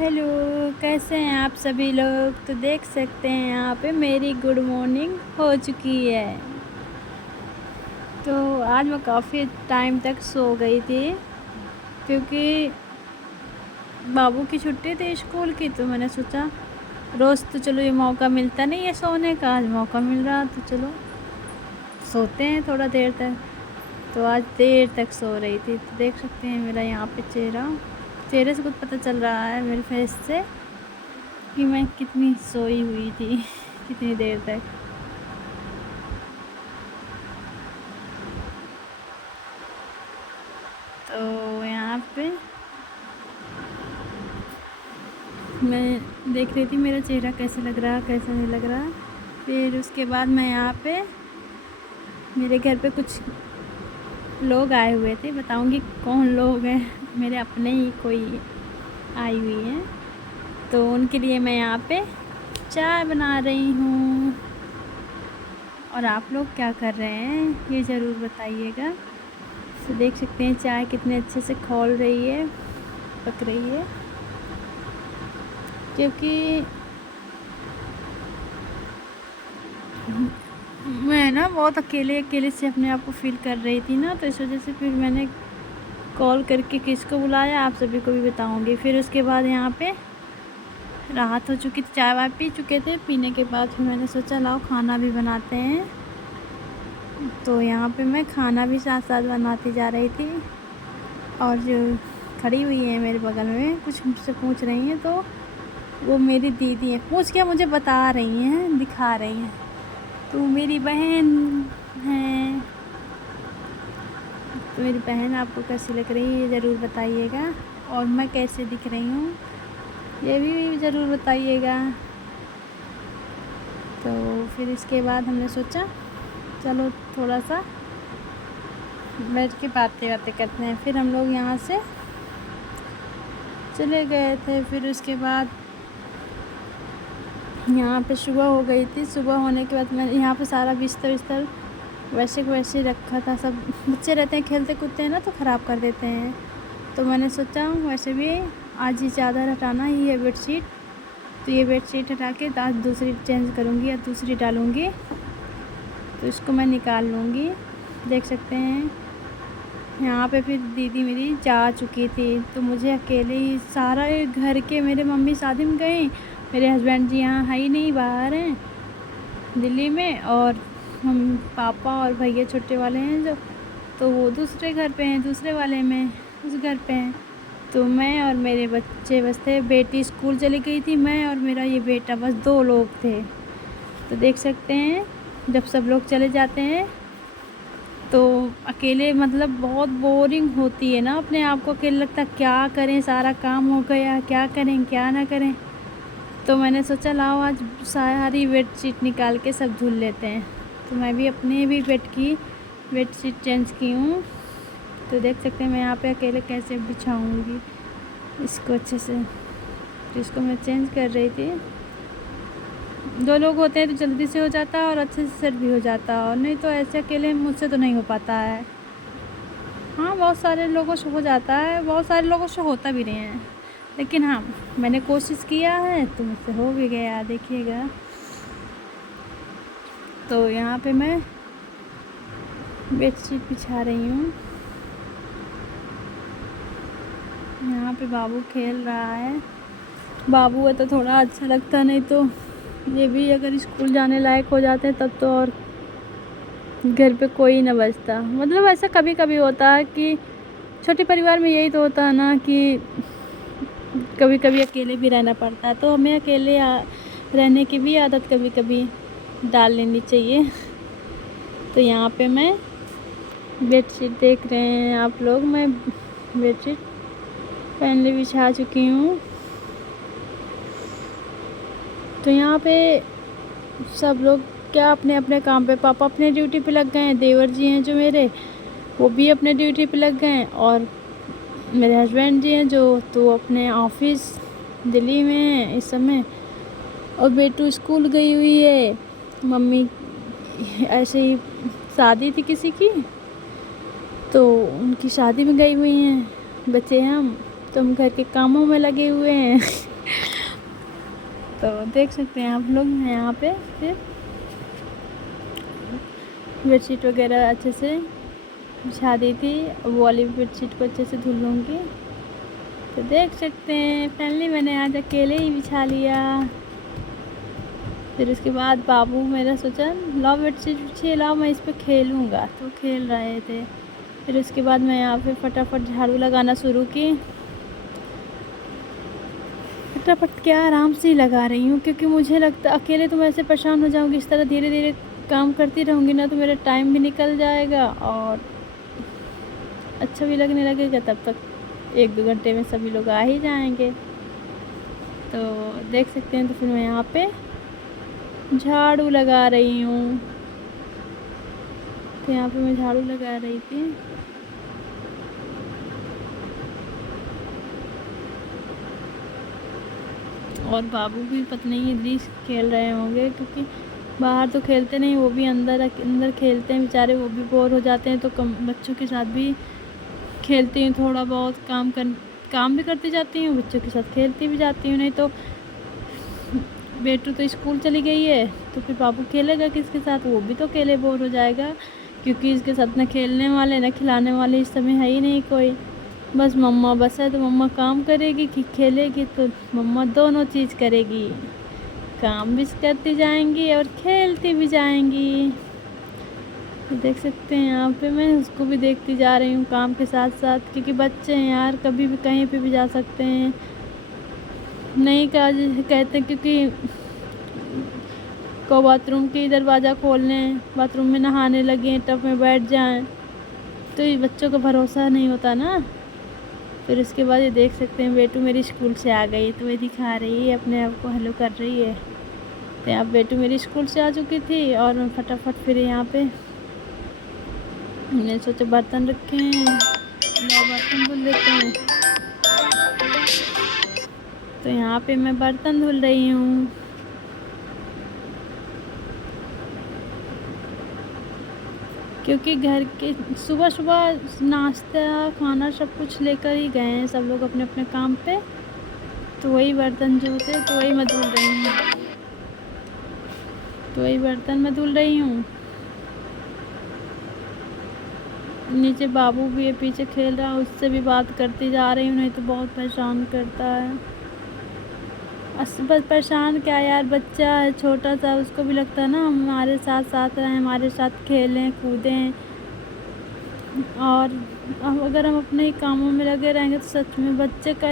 Hello, कैसे हैं आप सभी लोग। तो देख सकते हैं यहाँ पे मेरी गुड मॉर्निंग हो चुकी है। तो आज मैं काफ़ी टाइम तक सो गई थी क्योंकि बाबू की छुट्टी थी स्कूल की। तो मैंने सोचा रोज़ तो चलो ये मौका मिलता नहीं है सोने का, आज मौका मिल रहा तो चलो सोते हैं थोड़ा देर तक। तो आज देर तक सो रही थी। तो देख सकते हैं मेरा यहाँ पे चेहरे से कुछ पता चल रहा है मेरे फेस से कि मैं कितनी सोई हुई थी कितनी देर तक। तो यहाँ पे मैं देख रही थी मेरा चेहरा कैसे लग रहा कैसा नहीं लग रहा। फिर उसके बाद मैं यहाँ पे मेरे घर पे कुछ लोग आए हुए थे, बताऊंगी कौन लोग हैं। मेरे अपने ही कोई आई हुई हैं, तो उनके लिए मैं यहाँ पे चाय बना रही हूँ। और आप लोग क्या कर रहे हैं ये ज़रूर बताइएगा। तो देख सकते हैं चाय कितने अच्छे से खौल रही है, पक रही है। क्योंकि मैं ना बहुत अकेले से अपने आप को फील कर रही थी ना, तो इस वजह से फिर मैंने कॉल करके किसको बुलाया आप सभी को भी बताऊंगी। फिर उसके बाद यहाँ पे रात हो चुकी थी, चाय वाय पी चुके थे। पीने के बाद फिर मैंने सोचा लाओ खाना भी बनाते हैं। तो यहाँ पे मैं खाना भी साथ साथ बनाती जा रही थी। और जो खड़ी हुई है मेरे बगल में कुछ मुझसे पूछ रही हैं, तो वो मेरी दीदी है। पूछ के मुझे बता रही हैं, दिखा रही हैं तो मेरी बहन है। तो मेरी बहन आपको कैसी लग रही है ये ज़रूर बताइएगा। और मैं कैसे दिख रही हूँ ये भी ज़रूर बताइएगा। तो फिर इसके बाद हमने सोचा चलो थोड़ा सा बैठ के बातें करते हैं। फिर हम लोग यहाँ से चले गए थे। फिर उसके बाद यहाँ पे सुबह हो गई थी। सुबह होने के बाद मैं यहाँ पे सारा बिस्तर वैसे को वैसे रखा था। सब बच्चे रहते हैं, खेलते कूदते हैं ना, तो ख़राब कर देते हैं। तो मैंने सोचा वैसे भी आज ही चादर हटाना ही है, बेडशीट। तो ये बेडशीट हटा के आज दूसरी चेंज करूँगी या दूसरी डालूँगी, तो इसको मैं निकाल लूँगी। देख सकते हैं यहाँ पे फिर दीदी मेरी जा चुकी थी। तो मुझे अकेले ही सारा घर के, मेरे मम्मी शादी में गई, मेरे हस्बैंड जी यहाँ है ही नहीं, बाहर हैं दिल्ली में। और हम पापा और भैया छोटे वाले हैं जो, तो वो दूसरे घर पे हैं, दूसरे वाले में उस घर पे हैं। तो मैं और मेरे बच्चे बस थे। बेटी स्कूल चली गई थी, मैं और मेरा ये बेटा, बस 2 लोग थे। तो देख सकते हैं जब सब लोग चले जाते हैं तो अकेले मतलब बहुत बोरिंग होती है ना, अपने आप को अकेले लगता क्या करें, सारा काम हो गया, क्या करें क्या ना करें। तो मैंने सोचा लाओ आज सारी बेडशीट निकाल के सब धुल लेते हैं। तो मैं भी अपने भी बेड की बेडशीट चेंज की हूँ। तो देख सकते हैं मैं यहाँ पे अकेले कैसे बिछाऊँगी इसको अच्छे से। तो इसको मैं चेंज कर रही थी। 2 लोग होते हैं तो जल्दी से हो जाता है और अच्छे से सेट भी हो जाता है, और नहीं तो ऐसे अकेले मुझसे तो नहीं हो पाता है। हाँ, बहुत सारे लोगों से हो जाता है, बहुत सारे लोगों से होता भी नहीं है, लेकिन हाँ मैंने कोशिश किया है तो मुझसे हो भी गया, देखिएगा। तो यहाँ पे मैं बेडशीट बिछा रही हूँ। यहाँ पे बाबू खेल रहा है। बाबू है तो थोड़ा अच्छा लगता, नहीं तो ये भी अगर स्कूल जाने लायक हो जाते हैं तब तो और घर पे कोई ना बचता। मतलब ऐसा कभी कभी होता है कि छोटे परिवार में यही तो होता है ना कि कभी कभी अकेले भी रहना पड़ता है। तो हमें अकेले रहने की भी आदत कभी कभी डाल लेनी चाहिए। तो यहाँ पे मैं बेडशीट देख रहे हैं आप लोग, मैं बेडशीट पहले बिछा चुकी हूँ। तो यहाँ पे सब लोग क्या अपने अपने काम पे, पापा अपने ड्यूटी पे लग गए हैं, देवर जी हैं जो मेरे वो भी अपने ड्यूटी पे लग गए हैं, और मेरे हस्बैंड जी हैं जो तो अपने ऑफिस दिल्ली में हैं इस समय। और बेटू स्कूल गई हुई है। मम्मी ऐसे ही शादी थी किसी की, तो उनकी शादी में गई हुई हैं। बच्चे हम तो हम घर के कामों में लगे हुए हैं तो देख सकते हैं आप लोग, मैं यहाँ पे फिर बेडशीट वगैरह अच्छे से बिछा दी थी। वो वाली बेडशीट को अच्छे से धुल लूँगी। तो देख सकते हैं फाइनली मैंने आज अकेले ही बिछा लिया। फिर उसके बाद बाबू मेरा सोचा लाओ बेडशीट बिछिए, लाओ मैं इस पर खेलूँगा, तो खेल रहे थे। फिर उसके बाद मैं यहाँ पे फटाफट झाड़ू लगाना शुरू की। फटाफट क्या आराम से ही लगा रही हूँ, क्योंकि मुझे लगता अकेले तो मैं ऐसे परेशान हो जाऊँगी। इस तरह धीरे धीरे काम करती रहूँगी ना तो मेरा टाइम भी निकल जाएगा और अच्छा भी लगने लगेगा। तब तक 1-2 घंटे में सभी लोग आ ही जाएंगे। तो देख सकते हैं। तो फिर मैं यहाँ पे झाड़ू लगा रही हूँ। तो यहाँ पे मैं झाड़ू लगा रही थी। और बाबू भी पता नहीं इधर ही खेल रहे होंगे, क्योंकि बाहर तो खेलते नहीं, वो भी अंदर अंदर खेलते हैं बेचारे। वो भी बोर हो जाते हैं तो बच्चों के साथ भी खेलती हूँ। थोड़ा बहुत काम भी करती जाती हूँ, बच्चों के साथ खेलती भी जाती हूँ। नहीं तो बेटू तो स्कूल चली गई है, तो फिर बाबू खेलेगा किसके साथ? वो भी तो अकेले बोर हो जाएगा, क्योंकि इसके साथ न खेलने वाले न खिलाने वाले इस समय है ही नहीं कोई। बस मम्मा बस है, तो मम्मा काम करेगी कि खेलेगी, तो मम्मा दोनों चीज़ करेगी। काम भी करती जाएंगी और खेलती भी जाएंगी। तो देख सकते हैं यहाँ पे मैं उसको भी देखती जा रही हूँ काम के साथ साथ, क्योंकि बच्चे हैं यार, कभी भी कहीं पे भी जा सकते हैं। नहीं कहा कहते हैं, क्योंकि को बाथरूम की दरवाज़ा खोल लें, बाथरूम में नहाने लगे, टब में बैठ जाएं, तो ये बच्चों का भरोसा नहीं होता ना। फिर उसके बाद ये देख सकते हैं बेटू मेरी स्कूल से आ गई, तो ये दिखा रही है अपने आप को, हेलो कर रही है। तो यहाँ बेटू मेरी स्कूल से आ चुकी थी और मैं फटाफट फिर यहाँ पे मैंने सोचा बर्तन रखे हैं, बर्तन धुल लेते हैं। तो यहाँ पे मैं बर्तन धुल रही हूँ। क्योंकि घर के सुबह सुबह नाश्ता खाना सब कुछ लेकर ही गए हैं सब लोग अपने अपने काम पे, तो वही बर्तन जो थे तो वही मैं धुल रही हूँ। तो वही बर्तन मैं धुल रही हूँ। नीचे बाबू भी है, पीछे खेल रहा है, उससे भी बात करती जा रही हूँ, नहीं तो बहुत परेशान करता है। बस परेशान क्या यार, बच्चा है छोटा सा, उसको भी लगता है ना हमारे साथ साथ रहें, हमारे साथ खेलें कूदें। और अब अगर हम अपने ही कामों में लगे रहेंगे तो सच में बच्चे का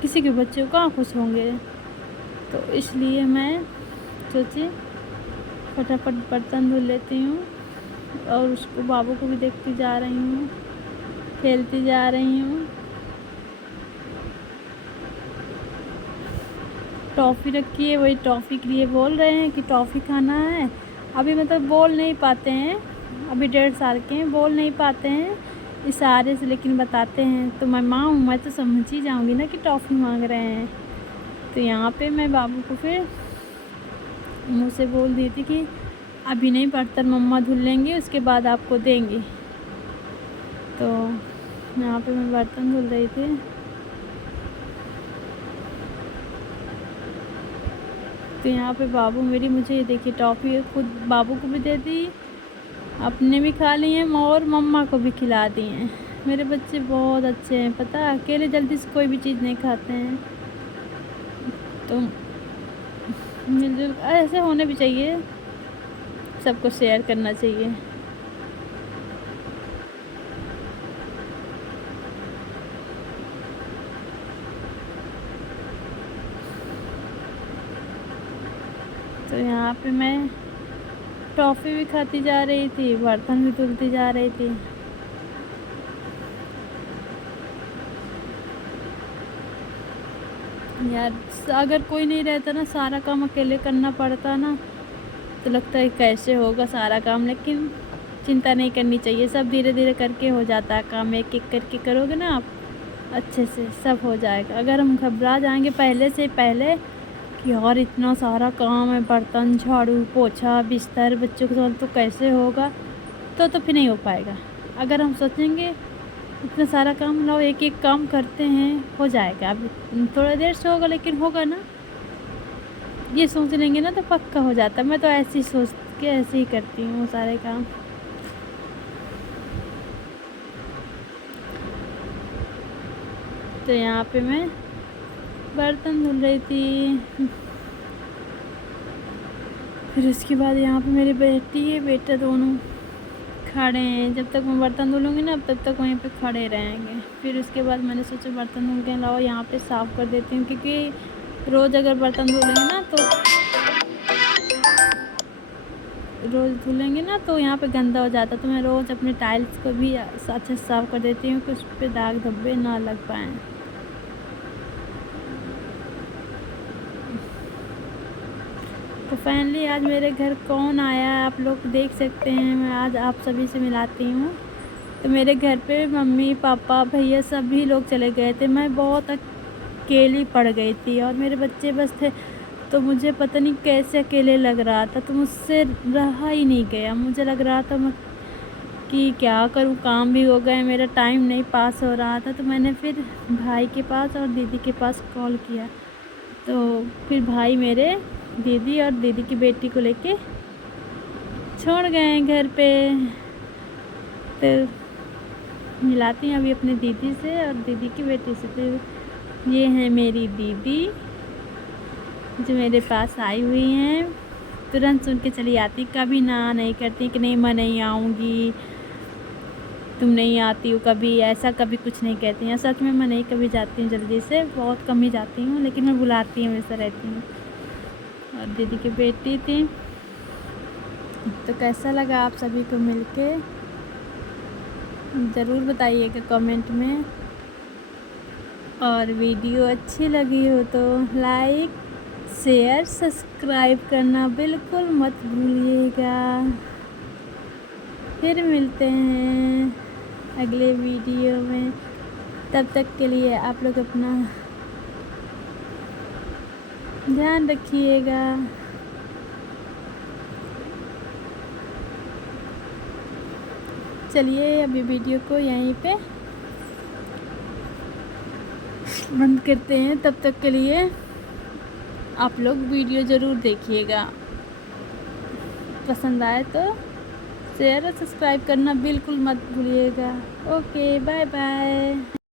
किसी के बच्चे को कहाँ खुश होंगे। तो इसलिए मैं सोची फटाफट बर्तन धुल लेती हूँ और उसको बाबू को भी देखती जा रही हूँ, खेलती जा रही हूँ। टॉफ़ी रखी है, वही टॉफ़ी के लिए बोल रहे हैं कि टॉफ़ी खाना है। अभी मतलब बोल नहीं पाते हैं, अभी 1.5 साल के हैं, बोल नहीं पाते हैं इशारे से, लेकिन बताते हैं। तो मैं माँ हूँ, मैं तो समझ ही जाऊँगी ना कि टॉफ़ी मांग रहे हैं। तो यहाँ पे मैं बाबू को फिर मुँह से बोल दी थी कि अभी नहीं, बर्तन मम्मा धुल लेंगी उसके बाद आपको देंगी। तो यहाँ पे मैं बर्तन धुल रही थी। तो यहाँ पे बाबू मेरी, मुझे ये देखिए टॉफ़ी खुद बाबू को भी दे दी, अपने भी खा ली हैं और मम्मा को भी खिला दी हैं। मेरे बच्चे बहुत अच्छे हैं, पता है, अकेले जल्दी से कोई भी चीज़ नहीं खाते हैं। तो मिलजुल ऐसे होने भी चाहिए, सबको शेयर करना चाहिए। तो यहाँ पे मैं टॉफ़ी भी खाती जा रही थी, बर्तन भी धुलती जा रही थी। यार अगर कोई नहीं रहता ना, सारा काम अकेले करना पड़ता ना, तो लगता है कैसे होगा सारा काम। लेकिन चिंता नहीं करनी चाहिए, सब धीरे धीरे करके हो जाता है काम। एक एक करके करोगे ना आप, अच्छे से सब हो जाएगा। अगर हम घबरा जाएंगे पहले कि और इतना सारा काम है, बर्तन झाड़ू पोछा बिस्तर बच्चों के साथ, तो कैसे होगा, तो फिर नहीं हो पाएगा। अगर हम सोचेंगे इतना सारा काम, लो एक एक काम करते हैं, हो जाएगा। अब थोड़ा देर से होगा लेकिन होगा ना। ये सोच लेंगे ना तो पक्का हो जाता है। मैं तो ऐसे ही सोच के ऐसे ही करती हूँ सारे काम। तो यहाँ पे मैं बर्तन धुल रही थी। फिर उसके बाद यहाँ पे मेरी बेटी है बेटा दोनों खड़े हैं। जब तक मैं बर्तन धुलूँगी ना तब तक वहीं पे खड़े रहेंगे। फिर उसके बाद मैंने सोचा बर्तन धुल के लाओ यहाँ पे साफ़ कर देती हूँ, क्योंकि रोज़ अगर बर्तन धुलेंगे ना तो यहाँ पे गंदा हो जाता है। तो मैं रोज़ अपने टाइल्स को भी अच्छे से साफ़ कर देती हूँ कि उस पर दाग धब्बे ना लग पाएँ। तो फाइनली आज मेरे घर कौन आया आप लोग देख सकते हैं। मैं आज आप सभी से मिलाती हूँ। तो मेरे घर पे मम्मी पापा भैया सभी लोग चले गए थे। मैं बहुत अकेली पड़ गई थी और मेरे बच्चे बस थे। तो मुझे पता नहीं कैसे अकेले लग रहा था, तो मुझसे रहा ही नहीं गया। मुझे लग रहा था मैं कि क्या करूँ, काम भी हो गए, मेरा टाइम नहीं पास हो रहा था। तो मैंने फिर भाई के पास और दीदी के पास कॉल किया। तो फिर भाई मेरे दीदी और दीदी की बेटी को लेके छोड़ गए घर पे। तो मिलाती हूँ अभी अपनी दीदी से और दीदी की बेटी से। तो ये है मेरी दीदी जो मेरे पास आई हुई हैं। तुरंत सुन के चली आती, कभी ना नहीं करती कि नहीं मैं नहीं आऊँगी, तुम नहीं आती हो कभी, ऐसा कभी कुछ नहीं कहती हैं। सच में मैं नहीं कभी जाती हूँ जल्दी से, बहुत कम ही जाती हूँ, लेकिन मैं बुलाती हूँ हमेशा रहती हूँ। और दीदी की बेटी थी। तो कैसा लगा आप सभी को मिलके ज़रूर बताइएगा कमेंट में। और वीडियो अच्छी लगी हो तो लाइक शेयर सब्सक्राइब करना बिल्कुल मत भूलिएगा। फिर मिलते हैं अगले वीडियो में। तब तक के लिए आप लोग अपना ध्यान रखिएगा। चलिए अभी वीडियो को यहीं पे बंद करते हैं। तब तक के लिए आप लोग वीडियो ज़रूर देखिएगा। पसंद आए तो शेयर और सब्सक्राइब करना बिल्कुल मत भूलिएगा। Okay bye bye.